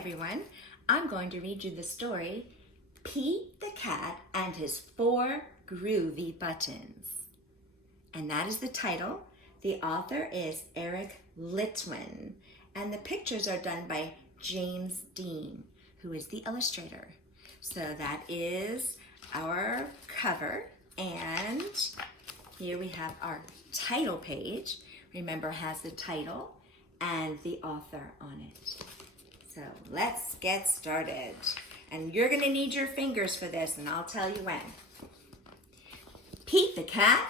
everyone. I'm going to read you the story, Pete the Cat and His 4 Groovy Buttons. And that is the title. The author is Eric Litwin. And the pictures are done by James Dean, who is the illustrator. So that is our cover. And here we have our title page. Remember, has the title and the author on it. So let's get started. And you're gonna need your fingers for this, and I'll tell you when. Pete the Cat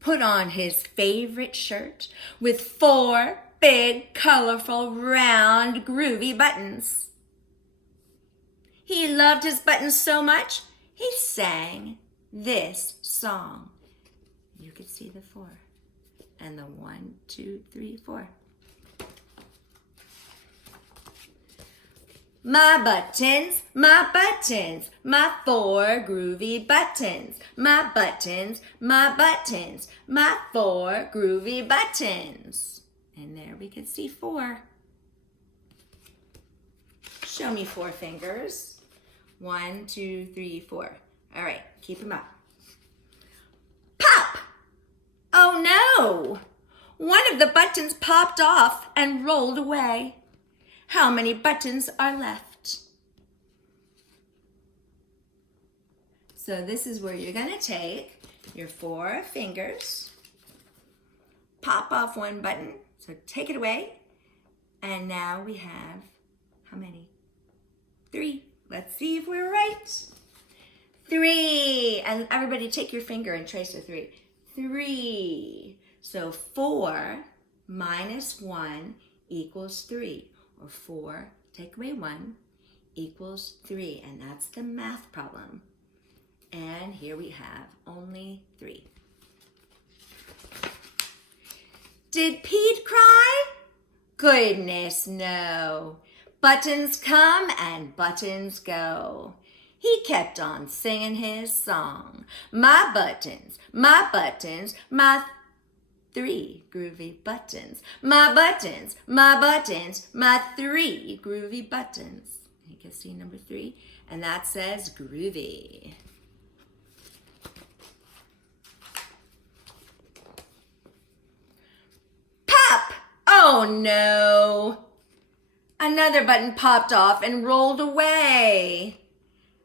put on his favorite shirt with 4 big, colorful, round, groovy buttons. He loved his buttons so much, he sang this song. You could see the 4. And the 1, 2, 3, 4. My buttons, my 4 groovy buttons. My buttons, my 4 groovy buttons. And there we could see 4. Show me 4 fingers. 1, 2, 3, 4. All right, keep them up. Pop! Oh no! One of the buttons popped off and rolled away. How many buttons are left? So this is where you're gonna take your 4 fingers, pop off 1 button, so take it away, and now we have, how many? 3. Let's see if we're right. 3, and everybody take your finger and trace the 3. 3, so 4 minus 1 equals 3. Or 4, take away 1, equals 3. And that's the math problem. And here we have only 3. Did Pete cry? Goodness, no. Buttons come and buttons go. He kept on singing his song. My buttons, my 3 groovy buttons. My buttons, my 3 groovy buttons. You can see number 3, and that says groovy. Pop! Oh no! Another button popped off and rolled away.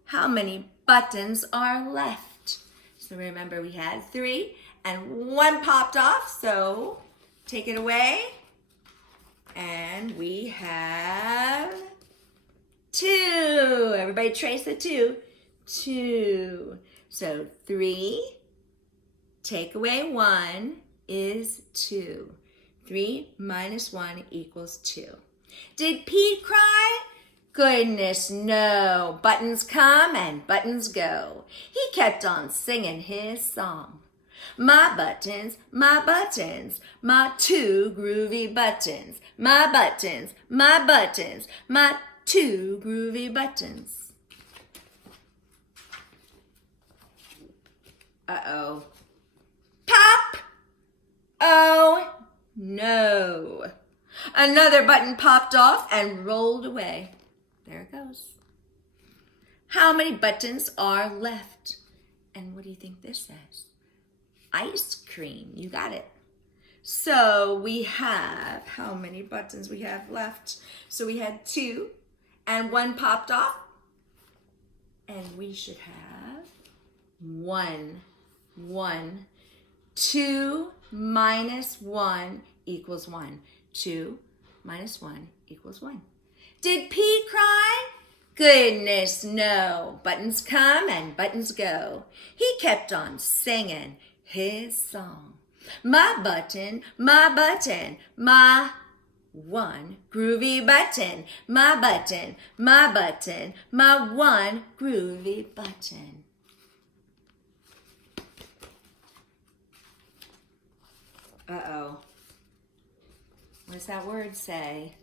How many buttons are left? So remember, we had 3. And 1 popped off, so take it away. And we have 2. Everybody trace the 2. 2. So 3, take away 1 is 2. 3 minus 1 equals 2. Did Pete cry? Goodness, no. Buttons come and buttons go. He kept on singing his song. My buttons, my 2 groovy buttons. My buttons, my 2 groovy buttons. Uh-oh. Pop! Oh, no. Another button popped off and rolled away. There it goes. How many buttons are left? And what do you think this says? Ice cream. You got it. So we have, how many buttons we have left? So we had 2 and 1 popped off. And we should have 1. 2 minus 1 equals 1. 2 minus 1 equals 1. Did Pete cry? Goodness, no. Buttons come and buttons go. He kept on singing his song. My button, my 1 groovy button. My button, my 1 groovy button. Uh-oh. What does that word say?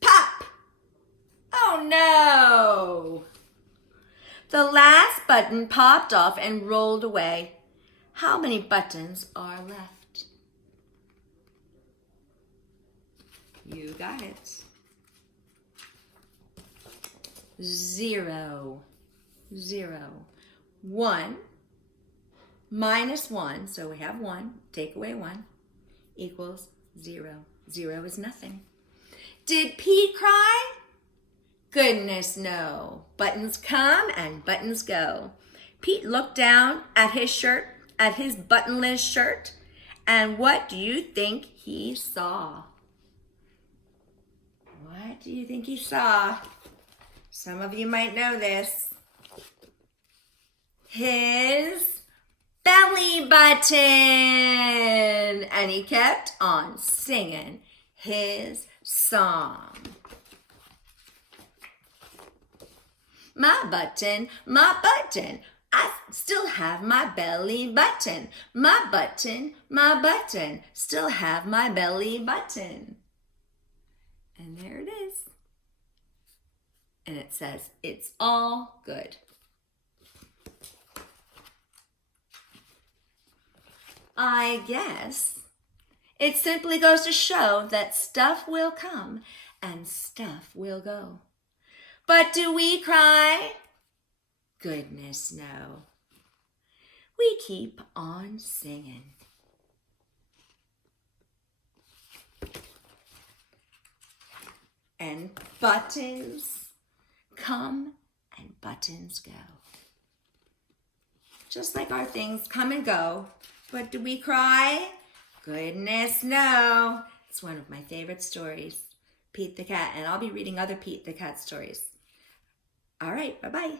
Pop! Oh no! The last button popped off and rolled away. How many buttons are left? You got it. 0, 0. 1 minus 1, so we have 1, take away 1, equals 0. 0 is nothing. Did Pete cry? Goodness, no. Buttons come and buttons go. Pete looked down at his shirt, at his buttonless shirt, and what do you think he saw? What do you think he saw? Some of you might know this. His belly button. And he kept on singing his song. My button, I still have my belly button. My button, still have my belly button. And there it is. And it says, it's all good. I guess it simply goes to show that stuff will come and stuff will go. But do we cry? Goodness, no. We keep on singing. And buttons come and buttons go. Just like our things come and go. But do we cry? Goodness, no. It's one of my favorite stories, Pete the Cat, and I'll be reading other Pete the Cat stories. All right, bye-bye.